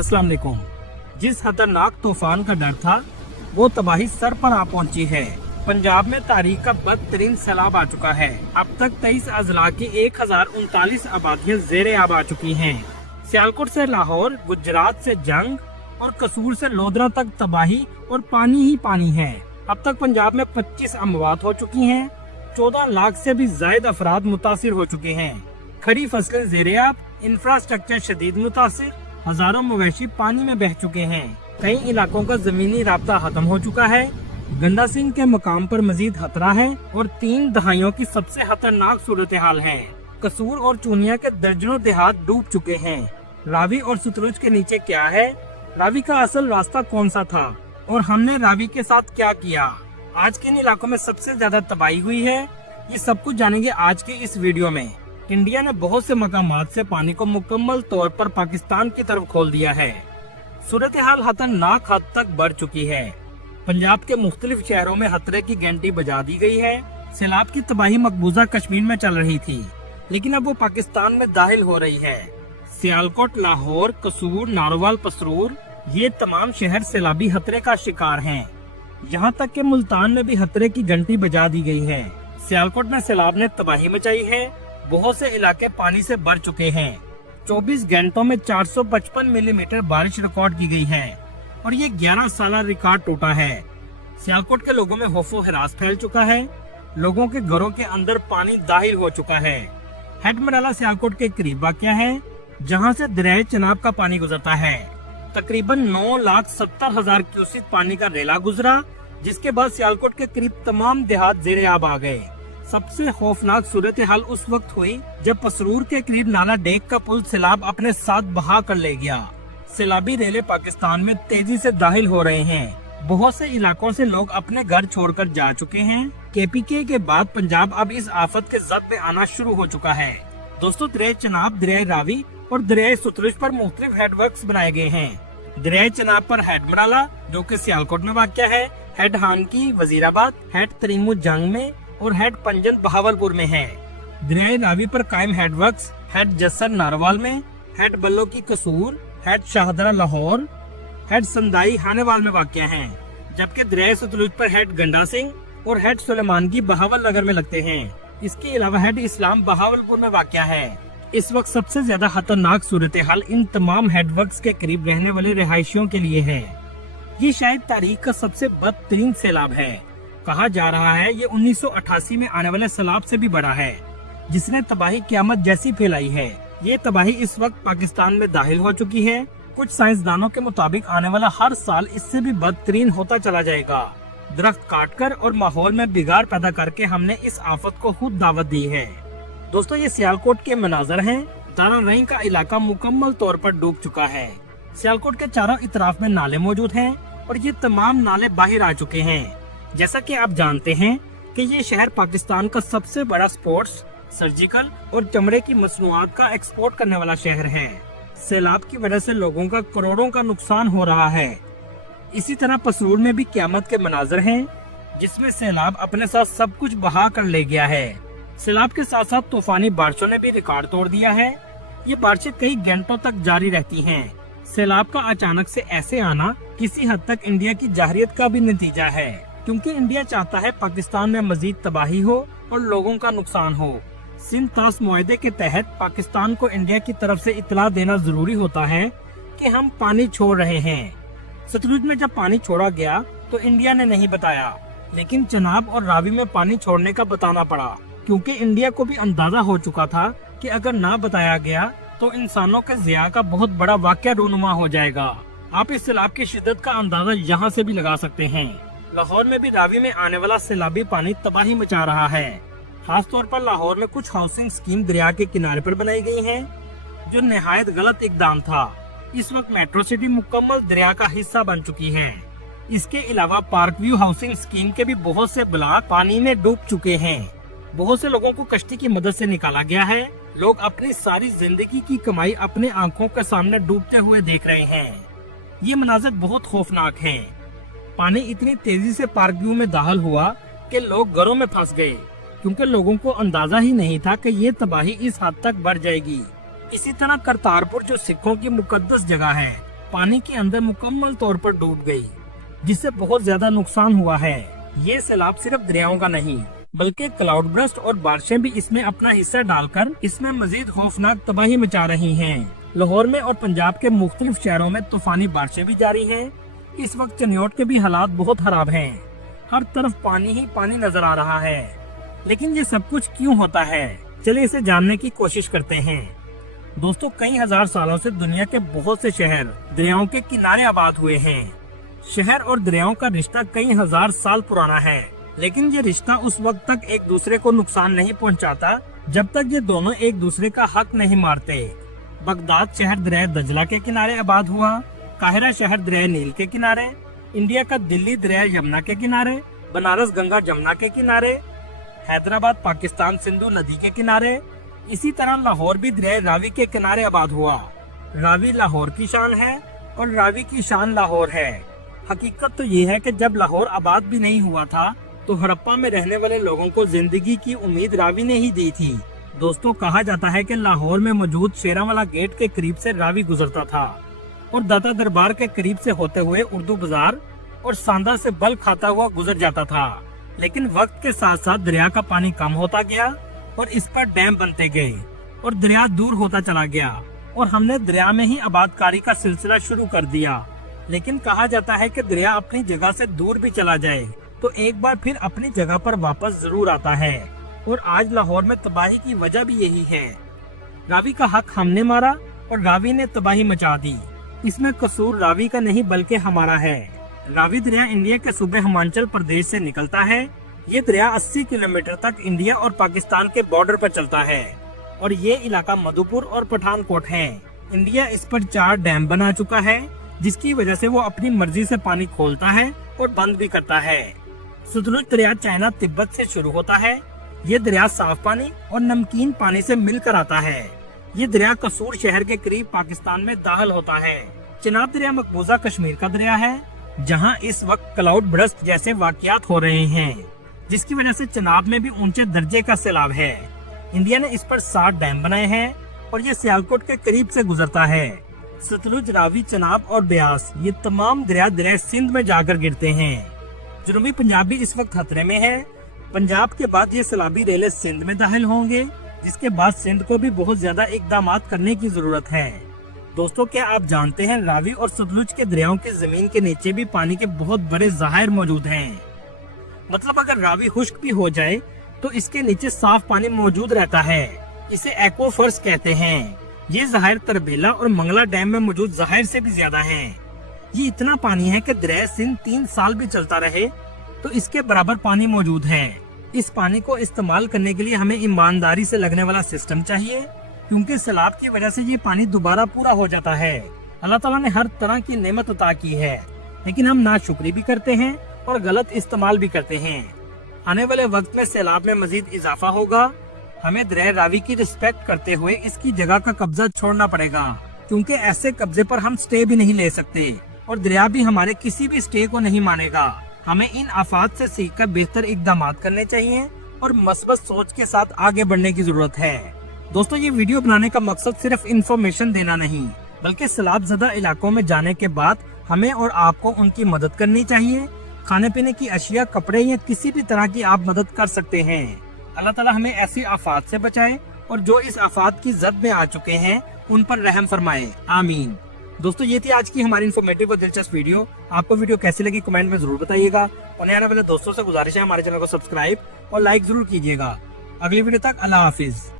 अस्सलाम वालेकुम। जिस खतरनाक तूफान का डर था वो तबाही सर पर आ पहुंची है। पंजाब में तारीख का बदतरीन सैलाब आ चुका है। अब तक 23 अजला की 1039 आबादियाँ ज़ेरे आब आ चुकी हैं। सियालकोट से लाहौर, गुजरात से जंग और कसूर से लोधरा तक तबाही और पानी ही पानी है। अब तक पंजाब में 25 अमवात हो चुकी हैं। 14 लाख से भी ज्यादा अफराद मुतासिर हो चुके हैं। खड़ी फसलें ज़ेरे-आब, इंफ्रास्ट्रक्चर शदीद मुतासिर, हजारों मवेशी पानी में बह चुके हैं। कई इलाकों का जमीनी राब्ता खत्म हो चुका है। गंडा सिंह के मकाम पर मजीद खतरा है और 3 दहाइयों की सबसे खतरनाक सूरत हाल है। कसूर और चूनिया के दर्जनों देहात डूब चुके हैं। रावी और सतलुज के नीचे क्या है, रावी का असल रास्ता कौन सा था और हमने रावी के साथ क्या किया। आज के इन इलाकों में सबसे ज्यादा तबाही हुई है। ये सब कुछ जानेंगे आज की इस वीडियो में। इंडिया ने बहुत से मकामात से पानी को मुकम्मल तौर पर पाकिस्तान की तरफ खोल दिया है। सूरत हाल खतरनाक हद तक बढ़ चुकी है। पंजाब के मुख्तलिफ शहरों में खतरे की घंटी बजा दी गई है। सैलाब की तबाही मकबूजा कश्मीर में चल रही थी, लेकिन अब वो पाकिस्तान में दाखिल हो रही है। सियालकोट, लाहौर, कसूर, नारोवाल, पसरूर, ये तमाम शहर सैलाबी खतरे का शिकार हैं। यहाँ तक कि मुल्तान में भी खतरे की घंटी बजा दी गई है। सियालकोट में सैलाब ने तबाही मचाई है। बहुत से इलाके पानी से भर चुके हैं। 24 घंटों में 455 मिलीमीटर बारिश रिकॉर्ड की गई है और ये 11 साल रिकॉर्ड टूटा है। सियालकोट के लोगों में खौफो हिरास फैल चुका है। लोगों के घरों के अंदर पानी दाखिल हो चुका है। हेड मराला सियालकोट के करीब वाक़या है, जहाँ से दरिया चनाब का पानी गुजरता है। तकरीबन 9,70,000 क्यूसेक पानी का रेला गुजरा, जिसके बाद सियालकोट के करीब तमाम देहात ज़ेरे आब आ गए। सबसे खौफनाक सूरत हाल उस वक्त हुई जब पसरूर के करीब नाला डेक का पुल सैलाब अपने साथ बहा कर ले गया। सैलाबी रेले पाकिस्तान में तेजी से दाखिल हो रहे हैं। बहुत से इलाकों से लोग अपने घर छोड़कर जा चुके हैं। KPK के बाद पंजाब अब इस आफत के जद में आना शुरू हो चुका है। दोस्तों, दरिया चनाब, दरिया रावी और दरिया सतलुज पर मुख्तलिफ हेडवर्क्स बनाए गए हैं। दरिया चनाब पर हेड मराला, जो कि सियालकोट में वाक़या है, हेड हानकी वजीराबाद, हेड तरीमू जंग में और हेड पंजन बहावलपुर में है। दरिया रावी पर कायम हेडवर्क्स हेड जसर नारोवाल में, हेड बल्लो की कसूर, हेड शाहदरा लाहौर, हेड संदाई हानेवाल में वाक़या है। जबकि दरिया सतलुज पर हेड गंडा सिंह और हेड सुलेमान की बहावल नगर में लगते हैं। इसके अलावा हेड इस्लाम बहावलपुर में वाक़या है। इस वक्त सबसे ज्यादा खतरनाक सूरत हाल इन तमाम हेडवर्क्स के करीब रहने वाले रिहायशियों के लिए है। ये शायद तारीख का सबसे बदतरीन सैलाब है। कहा जा रहा है ये 1988 में आने वाले सैलाब से भी बड़ा है, जिसने तबाही क़यामत जैसी फैलाई है। ये तबाही इस वक्त पाकिस्तान में दाखिल हो चुकी है। कुछ साइंसदानों के मुताबिक आने वाला हर साल इससे भी बदतरीन होता चला जाएगा। दरख्त काटकर और माहौल में बिगाड़ पैदा करके हमने इस आफत को खुद दावत दी है। दोस्तों, ये सियालकोट के मनाजर हैं। दारा रही का इलाका मुकम्मल तौर पर डूब चुका है। सियालकोट के चारों इतराफ में नाले मौजूद हैं और ये तमाम नाले बाहर आ चुके हैं। जैसा कि आप जानते हैं कि ये शहर पाकिस्तान का सबसे बड़ा स्पोर्ट्स, सर्जिकल और चमड़े की मसनूआत का एक्सपोर्ट करने वाला शहर है। सैलाब की वजह से लोगों का करोड़ों का नुकसान हो रहा है। इसी तरह पसरूर में भी क़यामत के मनाजर हैं, जिसमें सैलाब अपने साथ सब कुछ बहा कर ले गया है। सैलाब के साथ साथ तूफानी बारिशों ने भी रिकॉर्ड तोड़ दिया है। ये बारिशें कई घंटों तक जारी रहती हैं। सैलाब का अचानक से ऐसे आना किसी हद तक इंडिया की जाहिरियत का भी नतीजा है, क्योंकि इंडिया चाहता है पाकिस्तान में मजीद तबाही हो और लोगों का नुकसान हो। सिंध तास मुआहदे के तहत पाकिस्तान को इंडिया की तरफ से इतला देना जरूरी होता है कि हम पानी छोड़ रहे हैं। सतलुज में जब पानी छोड़ा गया तो इंडिया ने नहीं बताया, लेकिन चनाब और रावी में पानी छोड़ने का बताना पड़ा, क्योंकि इंडिया को भी अंदाजा हो चुका था कि अगर ना बताया गया तो इंसानों के ज़िया का बहुत बड़ा वाक़या रूनुमा हो जाएगा। आप इस सैलाब की शिद्दत का अंदाजा यहाँ से भी लगा सकते हैं। लाहौर में भी रावी में आने वाला सैलाबी पानी तबाही मचा रहा है। खास तौर पर लाहौर में कुछ हाउसिंग स्कीम दरिया के किनारे पर बनाई गई हैं, जो निहायत गलत इकदाम था। इस वक्त मेट्रो सिटी मुकम्मल दरिया का हिस्सा बन चुकी है। इसके अलावा पार्क व्यू हाउसिंग स्कीम के भी बहुत से ब्लॉक पानी में डूब चुके हैं। बहुत से लोगों को कश्ती की मदद से निकाला गया है। लोग अपनी सारी जिंदगी की कमाई अपने आंखों के सामने डूबते हुए देख रहे हैं। ये मनाज़र बहुत खौफनाक है। पानी इतनी तेजी से पार्क व्यू में दाखिल हुआ कि लोग घरों में फंस गए, क्योंकि लोगों को अंदाजा ही नहीं था कि ये तबाही इस हद तक बढ़ जाएगी। इसी तरह करतारपुर, जो सिखों की मुकद्दस जगह है, पानी के अंदर मुकम्मल तौर पर डूब गई, जिससे बहुत ज्यादा नुकसान हुआ है। ये सैलाब सिर्फ दरियाओं का नहीं बल्कि क्लाउड बर्स्ट और बारिशें भी इसमें अपना हिस्सा डालकर इसमें मजीद खौफनाक तबाही मचा रही हैं। लाहौर में और पंजाब के मुख्तलिफ शहरों में तूफानी बारिशें भी जारी हैं। इस वक्त चनियोट के भी हालात बहुत खराब हैं। हर तरफ पानी ही पानी नजर आ रहा है। लेकिन ये सब कुछ क्यों होता है, चलिए इसे जानने की कोशिश करते हैं। दोस्तों, कई हजार सालों से दुनिया के बहुत से शहर दरियाओं के किनारे आबाद हुए हैं। शहर और दरियाओं का रिश्ता कई हजार साल पुराना है, लेकिन ये रिश्ता उस वक्त तक एक दूसरे को नुकसान नहीं पहुंचाता जब तक ये दोनों एक दूसरे का हक नहीं मारते। बगदाद शहर दरिया दजला के किनारे आबाद हुआ, काहिरा शहर दरिया नील के किनारे, इंडिया का दिल्ली दरिया यमुना के किनारे, बनारस गंगा जमुना के किनारे, हैदराबाद पाकिस्तान सिंधु नदी के किनारे। इसी तरह लाहौर भी दरिया रावी के किनारे आबाद हुआ। रावी लाहौर की शान है और रावी की शान लाहौर है। हकीकत तो ये है कि जब लाहौर आबाद भी नहीं हुआ था तो हड़प्पा में रहने वाले लोगों को जिंदगी की उम्मीद रावी ने ही दी थी। दोस्तों, कहा जाता है कि लाहौर में मौजूद शेरांवाला गेट के करीब से रावी गुजरता था और दाता दरबार के करीब से होते हुए उर्दू बाजार और सांदा से बल खाता हुआ गुजर जाता था। लेकिन वक्त के साथ साथ दरिया का पानी कम होता गया और इस पर डैम बनते गए और दरिया दूर होता चला गया और हमने दरिया में ही आबादकारी का सिलसिला शुरू कर दिया। लेकिन कहा जाता है कि दरिया अपनी जगह से दूर भी चला जाए तो एक बार फिर अपनी जगह पर वापस जरूर आता है, और आज लाहौर में तबाही की वजह भी यही है। रावी का हक हमने मारा और रावी ने तबाही मचा दी। इसमें कसूर रावी का नहीं बल्कि हमारा है। रावी दरिया इंडिया के सूबे हिमाचल प्रदेश से निकलता है। ये दरिया 80 किलोमीटर तक इंडिया और पाकिस्तान के बॉर्डर पर चलता है और ये इलाका मधुपुर और पठानकोट है। इंडिया इस पर 4 डैम बना चुका है, जिसकी वजह से वो अपनी मर्जी से पानी खोलता है और बंद भी करता है। सतलुज दरिया चाइना तिब्बत से शुरू होता है। ये दरिया साफ पानी और नमकीन पानी से मिलकर आता है। ये दरिया कसूर शहर के करीब पाकिस्तान में दाखिल होता है। चिनाब दरिया मकबूजा कश्मीर का दरिया है, जहां इस वक्त क्लाउड बर्स्ट जैसे वाकयात हो रहे हैं, जिसकी वजह से चिनाब में भी ऊंचे दर्जे का सैलाब है। इंडिया ने इस पर 7 डैम बनाए हैं और ये सियालकोट के करीब से गुजरता है। सतलुज, रावी, चिनाब और ब्यास ये तमाम दरिया सिंध में जाकर गिरते हैं। जनूबी पंजाब भी इस वक्त खतरे में है। पंजाब के बाद ये सैलाबी रेले सिंध में दाखिल होंगे, जिसके बाद सिंध को भी बहुत ज्यादा इकदाम करने की जरूरत है। दोस्तों, क्या आप जानते हैं रावी और सतलुज के दरियाओं की जमीन के नीचे भी पानी के बहुत बड़े ज़खायर मौजूद हैं। मतलब अगर रावी खुश्क भी हो जाए तो इसके नीचे साफ पानी मौजूद रहता है। इसे एक्वाफर्स कहते हैं। ये ज़खायर तरबेला और मंगला डैम में मौजूद ज़खायर से भी ज्यादा है। ये इतना पानी है कि दरिया सिंध 3 साल भी चलता रहे तो इसके बराबर पानी मौजूद है। इस पानी को इस्तेमाल करने के लिए हमें ईमानदारी से लगने वाला सिस्टम चाहिए, क्योंकि सैलाब की वजह से ये पानी दोबारा पूरा हो जाता है। अल्लाह ताला ने हर तरह की नेमत अता की है, लेकिन हम नाशुक्री भी करते हैं और गलत इस्तेमाल भी करते हैं। आने वाले वक्त में सैलाब में मजीद इजाफा होगा। हमें दरिया रावी की रिस्पेक्ट करते हुए इसकी जगह का कब्जा छोड़ना पड़ेगा, क्योंकि ऐसे कब्जे पर हम स्टे भी नहीं ले सकते और दरिया भी हमारे किसी भी स्टे को नहीं मानेगा। हमें इन आफात से सीखकर बेहतर इकदाम करने चाहिए और मस्बत सोच के साथ आगे बढ़ने की जरूरत है। दोस्तों, ये वीडियो बनाने का मकसद सिर्फ इन्फॉर्मेशन देना नहीं, बल्कि सैलाब ज़दा इलाकों में जाने के बाद हमें और आपको उनकी मदद करनी चाहिए। खाने पीने की अशिया, कपड़े या किसी भी तरह की आप मदद कर सकते हैं। अल्लाह ताला हमें ऐसी आफात से बचाए और जो इस आफात की जद में आ चुके हैं उन पर रहम फरमाए, आमीन। दोस्तों, ये थी आज की हमारी इन्फॉर्मेटिव और दिलचस्प वीडियो। आपको वीडियो कैसी लगी कमेंट में जरूर बताइएगा और आने वाले दोस्तों से गुजारिश है हमारे चैनल को सब्सक्राइब और लाइक जरूर कीजिएगा। अगली वीडियो तक अल्लाह हाफिज।